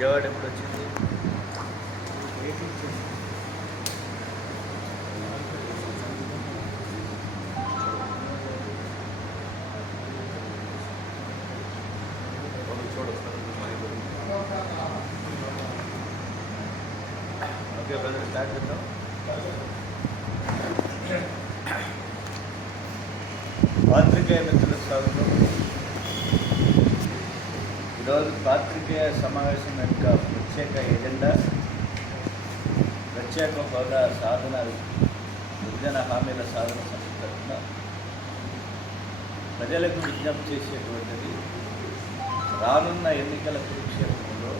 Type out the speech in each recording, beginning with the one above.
విజయవాడ ఎప్పుడు వచ్చింది? చూడు ఓకే బ్రదర్, స్టార్ట్ చేద్దాం. పాత్రికేయ మిత్రుల స్వాగతం. ఈరోజు పాత్రికేయ సమావేశం యొక్క ప్రత్యేక ఎజెండా ప్రత్యేక హోదా సాధన విభజన హామీల సాధన సమితి తరఫున ప్రజలకు విజ్ఞప్తి చేసేటువంటిది రానున్న ఎన్నికల కురుక్షేత్రంలో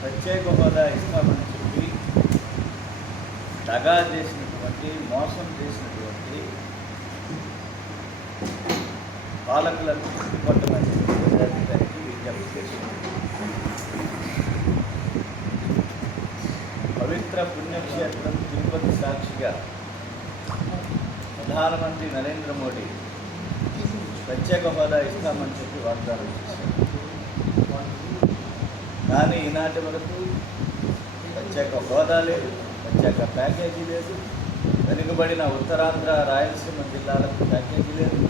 ప్రత్యేక హోదా ఇస్తామని చెప్పి దగా చేసినటువంటి మోసం చేసినటువంటి పాలకులను చుట్టుపట్టమని ప్రజాధికారికి విజ్ఞప్తి చేసింది. పవిత్ర పుణ్యక్షేత్రం తిరుపతి సాక్షిగా ప్రధానమంత్రి నరేంద్ర మోడీ ప్రత్యేక హోదా ఇస్తామని చెప్పి వాగ్దానం చేశారు. కానీ ఈనాటి వరకు ప్రత్యేక హోదా లేదు, ప్రత్యేక ప్యాకేజీ లేదు, వెనుకబడిన ఉత్తరాంధ్ర రాయలసీమ జిల్లాలకు ప్యాకేజీ లేదు,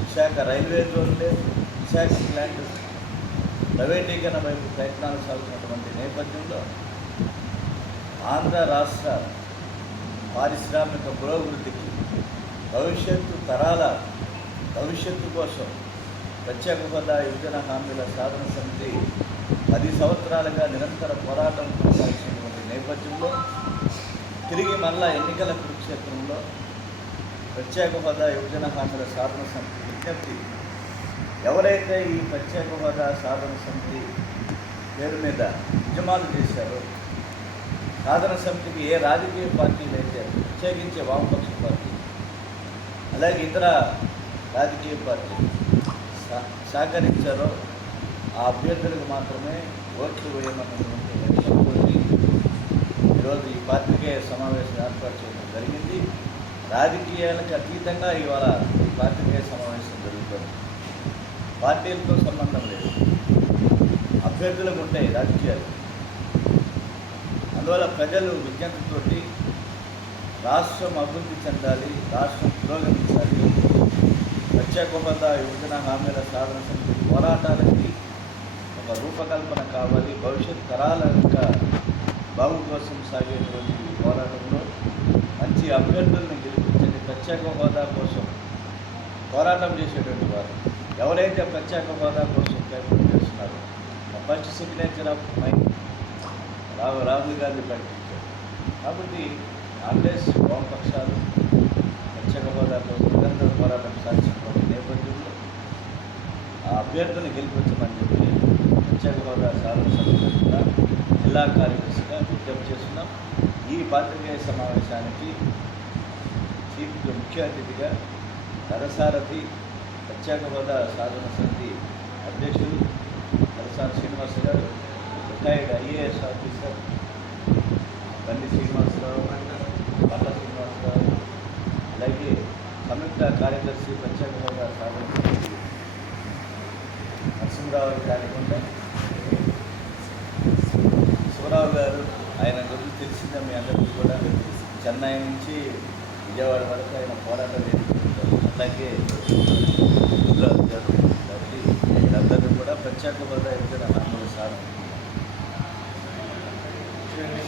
విశాఖ రైల్వే జోన్ లేదు, విశాఖ ప్లాంట్ ప్రైవేటీకరణ వైపు ప్రయత్నాలు సాగుతున్నటువంటి నేపథ్యంలో ఆంధ్ర రాష్ట్ర పారిశ్రామిక పురోభివృద్ధికి తరాల భవిష్యత్తు కోసం ప్రత్యేక హోదా విభజన హామీల సాధన సమితి 10 సంవత్సరాలుగా నిరంతర పోరాటం కొనసాగించినటువంటి నేపథ్యంలో తిరిగి మళ్ళా ఎన్నికల కురుక్షేత్రంలో ప్రత్యేక హోదా విభజన హామీల సాధన సమితి విజ్ఞప్తి, ఎవరైతే ఈ ప్రత్యేక హోదా సాధన సమితి పేరు మీద ఉద్యమాలు చేశారో, సాధన సమితికి ఏ రాజకీయ పార్టీలు అయితే ప్రత్యేకించే వామపక్ష పార్టీ అలాగే ఇతర రాజకీయ పార్టీలు సహకరించారో ఆ అభ్యర్థులకు మాత్రమే ఓట్లు వేయమన్నటువంటి లక్ష్యంతో ఈరోజు ఈ పాత్రికేయ సమావేశం ఏర్పాటు చేయడం జరిగింది. రాజకీయాలకు అతీతంగా ఇవాళ ఈ పాత్రికేయ సమావేశం జరుగుతుంది. పార్టీలతో సంబంధం లేదు, అభ్యర్థులకు ఉంటాయి రాజకీయాలు. అందువల్ల ప్రజలు విజ్ఞప్తితోటి రాష్ట్రం అభివృద్ధి చెందాలి, రాష్ట్రం పురోగమించాలి, ప్రత్యేక హోదా విభజన హామీల సాధన సమితి పోరాటాలకి ఒక రూపకల్పన కావాలి. భవిష్యత్ తరాల యొక్క బాగు కోసం సాగేటువంటి పోరాటంలో మంచి అభ్యర్థులను గెలిపించండి. ప్రత్యేక హోదా కోసం పోరాటం చేసేటువంటి వారు ఎవరైతే ప్రత్యేక హోదా కోసం ప్రయత్నం చేస్తున్నారో first signature of mind Rahul Gandhi ప్రకటించారు. కాబట్టి కాంగ్రెస్ వామపక్షాలు ప్రత్యేక హోదా కోసం నిరంతర పోరాటం సాధించినటువంటి నేపథ్యంలో ఆ అభ్యర్థులను గెలిపించమని చెప్పి ప్రత్యేక హోదా సాధన సమితి జిల్లా కార్యదర్శిగా విజ్ఞప్తి చేస్తున్నాం. ఈ పాత్రికేయ సమావేశానికి ముఖ్య అతిథిగా నరసారథి ప్రత్యేక హోదా సాధన సమితి అధ్యక్షులు నరసార శ్రీనివాస్ గారు, రిటైర్డ్ IAS ఆఫీసర్ బండి శ్రీనివాసరావు, పల్ల శ్రీనివాసరావు, అలాగే సంయుక్త కార్యదర్శి ప్రత్యేక హోదా సాధన సమితి నరసింహరావు కానికుండా శివరావు గారు, ఆయన గురించి తెలిసిందే మీ అందరికీ కూడా. చెన్నై నుంచి విజయవాడ వరకు ఆయన పోరాటం చేస్తున్నారు. అలాగే కాబట్టి వీళ్ళందరూ కూడా ప్రత్యేక హోదా విభజన హామీల సాధన